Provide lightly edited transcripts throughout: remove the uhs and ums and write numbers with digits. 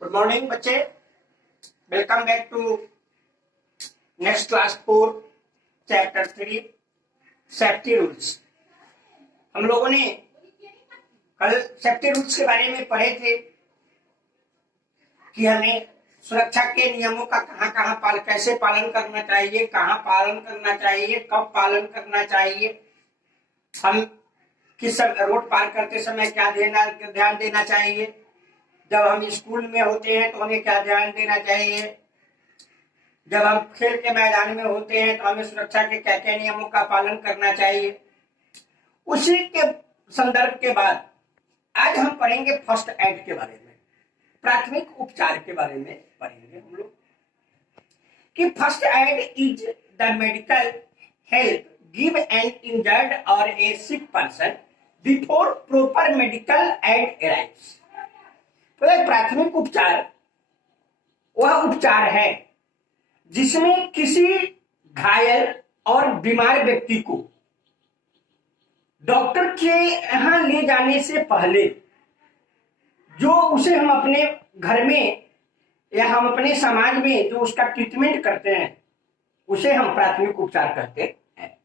Good morning बच्चे, welcome back to next class 4 chapter 3 safety rules. हम लोगों ने कल सेफ्टी रूल्स के बारे में पढ़े थे कि हमें सुरक्षा के नियमों का कहाँ कैसे पालन करना चाहिए, कहाँ पालन करना चाहिए, कब पालन करना चाहिए, हम किस रोड पार करते समय क्या ध्यान देना चाहिए, जब हम स्कूल में होते हैं तो हमें क्या ध्यान देना चाहिए, जब हम खेल के मैदान में होते हैं तो हमें सुरक्षा के क्या क्या नियमों का पालन करना चाहिए। उसी के संदर्भ के बाद आज हम पढ़ेंगे फर्स्ट एड के बारे में, प्राथमिक उपचार के बारे में पढ़ेंगे हम लोग कि first aid is the medical help give an injured और a sick person before proper medical aid arrives. तो प्राथमिक उपचार वह उपचार है जिसमें किसी घायल और बीमार व्यक्ति को डॉक्टर के यहाँ ले जाने से पहले जो उसे हम अपने घर में या हम अपने समाज में जो उसका ट्रीटमेंट करते हैं उसे हम प्राथमिक उपचार कहते हैं।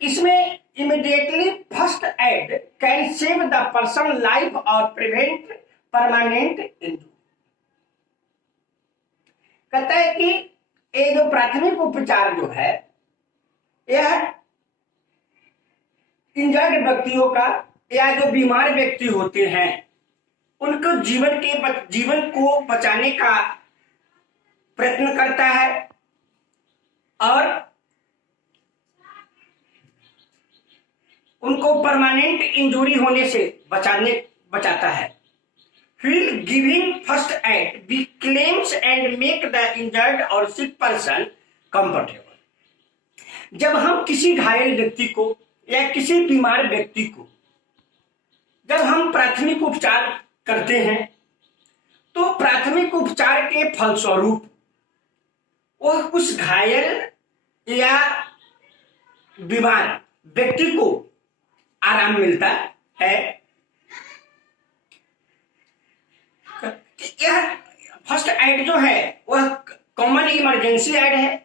इसमें immediately first aid can save the person life और प्रिवेंट परमानेंट इंजरी। कहता है कि ये जो प्राथमिक उपचार जो है यह इंजर्ड व्यक्तियों का या जो बीमार व्यक्ति होते हैं उनको जीवन को बचाने का प्रयत्न करता है और उनको परमानेंट इंजरी होने से बचाता है। While giving first aid, we claims and make the injured or sick person comfortable. जब हम किसी घायल व्यक्ति को या किसी बीमार व्यक्ति को जब हम प्राथमिक उपचार करते हैं तो प्राथमिक उपचार के फलस्वरूप वह उस घायल या बीमार व्यक्ति को आराम मिलता है। यह फर्स्ट एड जो है वह कॉमन इमरजेंसी एड है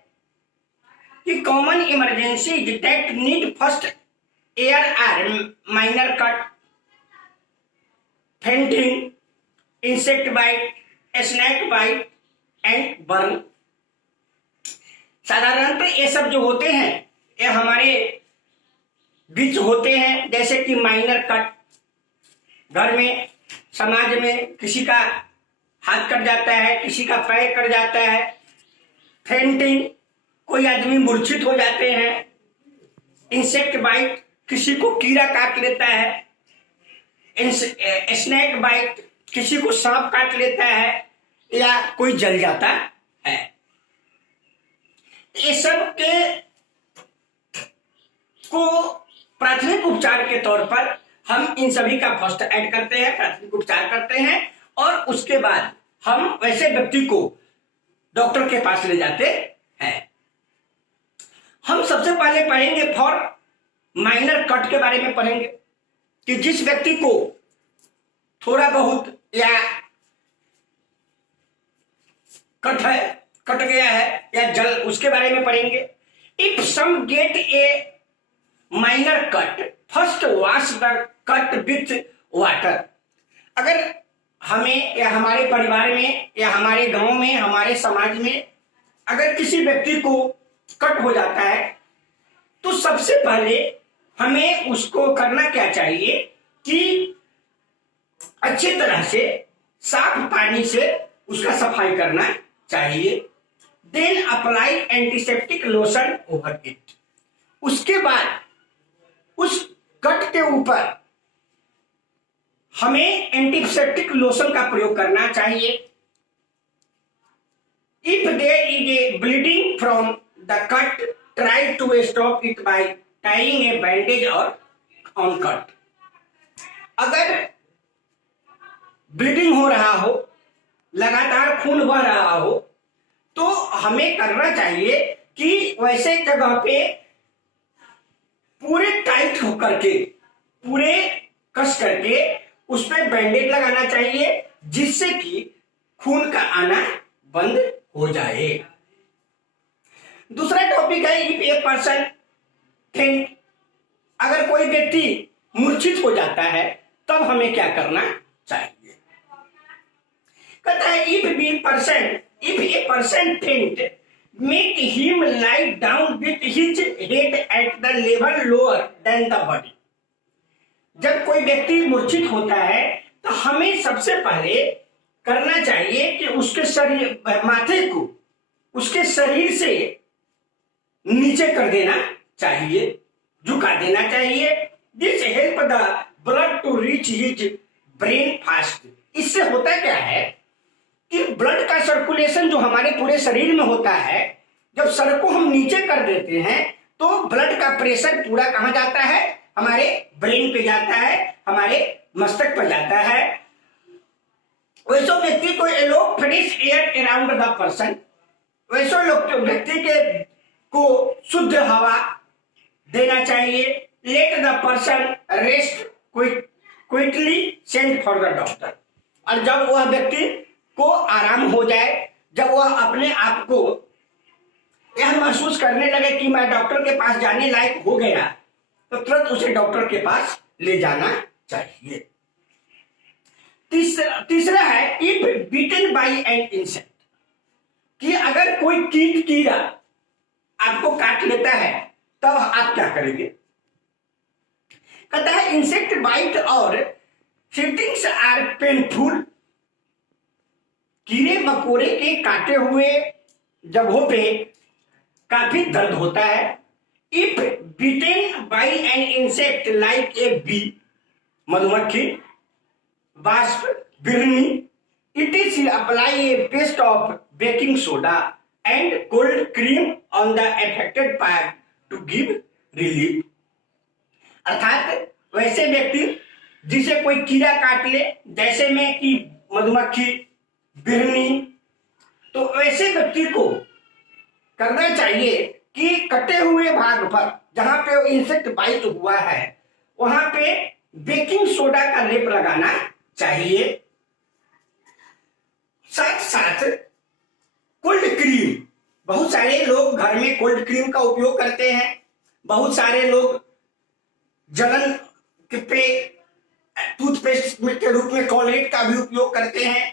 कि common emergency that need first aid are minor cut, fainting, insect bite, snake bite and burn. साधारणतः ये सब जो होते हैं ये हमारे बीच होते हैं, जैसे कि माइनर कट, घर में समाज में किसी का हाथ कट जाता है, किसी का पैर कट जाता है, फेंटिंग, कोई आदमी मूर्छित हो जाते हैं, इंसेक्ट बाइट, किसी को कीड़ा काट लेता है, स्नेक बाइट, किसी को सांप काट लेता है या कोई जल जाता है। ये सब के को प्राथमिक उपचार के तौर पर हम इन सभी का फर्स्ट एड करते हैं, प्राथमिक उपचार करते हैं और उसके बाद हम वैसे व्यक्ति को डॉक्टर के पास ले जाते हैं। हम सबसे पहले पढ़ेंगे फॉर माइनर कट के बारे में पढ़ेंगे कि जिस व्यक्ति को थोड़ा बहुत या कट गया है या जल, उसके बारे में पढ़ेंगे। If some get a minor cut first wash the cut with water. अगर हमें या हमारे परिवार में या हमारे गांव में, हमारे समाज में अगर किसी व्यक्ति को कट हो जाता है तो सबसे पहले हमें उसको करना क्या चाहिए कि अच्छी तरह से साफ पानी से उसका सफाई करना चाहिए। Then apply antiseptic lotion over it. उसके बाद उस कट के ऊपर हमें एंटीसेप्टिक लोशन का प्रयोग करना चाहिए। If there is a bleeding from the cut try to stop it by tying a bandage और ऑन कट। अगर ब्लीडिंग हो रहा हो, लगातार खून बह रहा हो तो हमें करना चाहिए कि वैसे जगह पे पूरे टाइट होकर के, पूरे कस करके उस पर बैंडेज लगाना चाहिए जिससे कि खून का आना बंद हो जाए। दूसरा टॉपिक है इफ ए पर्सन फेंट, अगर कोई व्यक्ति मूर्छित हो जाता है तब हमें क्या करना चाहिए। कहता है इफ ए पर्सन फेंट make him lie down with his head at the level lower than the body. जब कोई व्यक्ति मूर्छित होता है तो हमें सबसे पहले करना चाहिए कि उसके शरीर माथे को उसके शरीर से नीचे कर देना चाहिए, झुका देना चाहिए। This help the blood to reach his brain fast. इससे होता क्या है कि ब्लड का सर्कुलेशन जो हमारे पूरे शरीर में होता है, जब सर को हम नीचे कर देते हैं तो ब्लड का प्रेशर पूरा कहां जाता है, हमारे ब्रेन पे जाता है, हमारे मस्तक पर जाता है। वैसे व्यक्ति को allow fresh air around the person, वैसे व्यक्ति के को शुद्ध हवा देना चाहिए। Let the person rest quickly send for the doctor. और जब वह व्यक्ति को आराम हो जाए, जब वह अपने आप को यह महसूस करने लगे कि मैं डॉक्टर के पास जाने लायक हो गया, तो तुरंत उसे डॉक्टर के पास ले जाना चाहिए। तीसरा है if beaten by an insect, कि अगर कोई कीड़ा आपको काट लेता है तब आप क्या करेंगे। कहता है इंसेक्ट बाइट और हिटिंग्स आर पेनफुल, कीड़े मकोड़े के काटे हुए जगहों पे काफी दर्द होता है। If beaten by an insect like a bee, मधुमक्खी, वास्प, बिरनी, it is apply a paste of baking soda and cold cream on the affected part to give relief. अर्थात वैसे व्यक्ति जिसे कोई कीड़ा काट ले, जैसे में कि मधुमक्खी, बिरनी, तो वैसे व्यक्ति को करना चाहिए कि कटे हुए भाग पर जहां पे इंसेक्ट बाइट हुआ है वहां पे बेकिंग सोडा का लेप लगाना चाहिए। साथ साथ कोल्ड क्रीम, बहुत सारे लोग घर में कोल्ड क्रीम का उपयोग करते हैं, बहुत सारे लोग जलन पे टूथपेस्ट के रूप में कोलगेट का भी उपयोग करते हैं,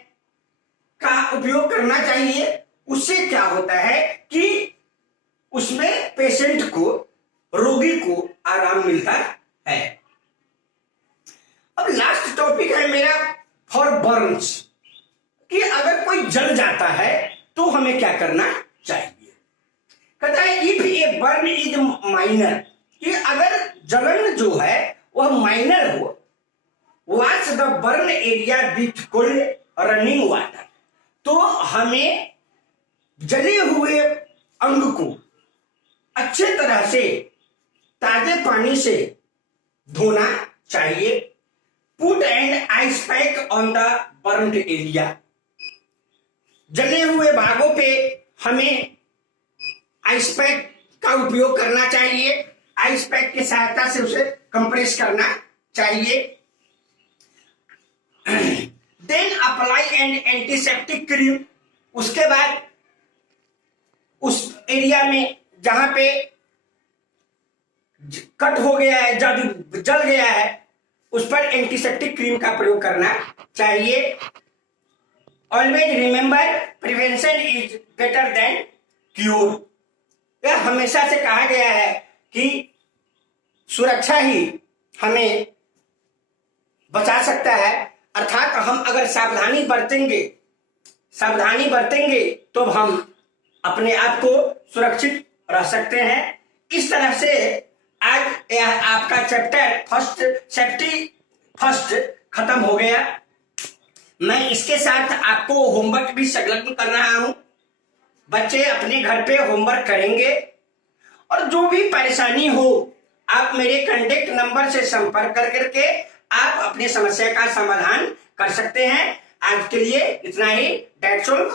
का उपयोग करना चाहिए। उससे क्या होता है कि उसमें पेशेंट को, रोगी को आराम मिलता है। अब लास्ट टॉपिक है मेरा फॉर बर्न्स, कि अगर कोई जल जाता है तो हमें क्या करना चाहिए। कहता है if a burn is minor, कि अगर जलन जो है वह माइनर हो, wash the burn area with cold running water, तो हमें जले हुए अंग को अच्छे तरह से ताजे पानी से धोना चाहिए। Put and ice pack on the burned area, जले हुए भागों पे हमें आइस पैक का उपयोग करना चाहिए, आइस पैक की सहायता से उसे कंप्रेस करना चाहिए। Then apply and antiseptic cream, उसके बाद उस एरिया में जहां पे कट हो गया है, जल गया है, उस पर एंटीसेप्टिक क्रीम का प्रयोग करना चाहिए। Always remember prevention is better than cure, यह हमेशा से कहा गया है कि सुरक्षा ही हमें बचा सकता है। अर्थात हम अगर सावधानी बरतेंगे तो हम अपने आप को सुरक्षित रह सकते हैं। इस तरह से आज यह आपका चैप्टर सेफ्टी फर्स्ट खत्म हो गया। मैं इसके साथ आपको होमवर्क भी संलग्न कर रहा हूं। बच्चे अपने घर पे होमवर्क करेंगे और जो भी परेशानी हो आप मेरे कांटेक्ट नंबर से संपर्क करके आप अपनी समस्या का समाधान कर सकते हैं। आज के लिए इतना ही। That's all.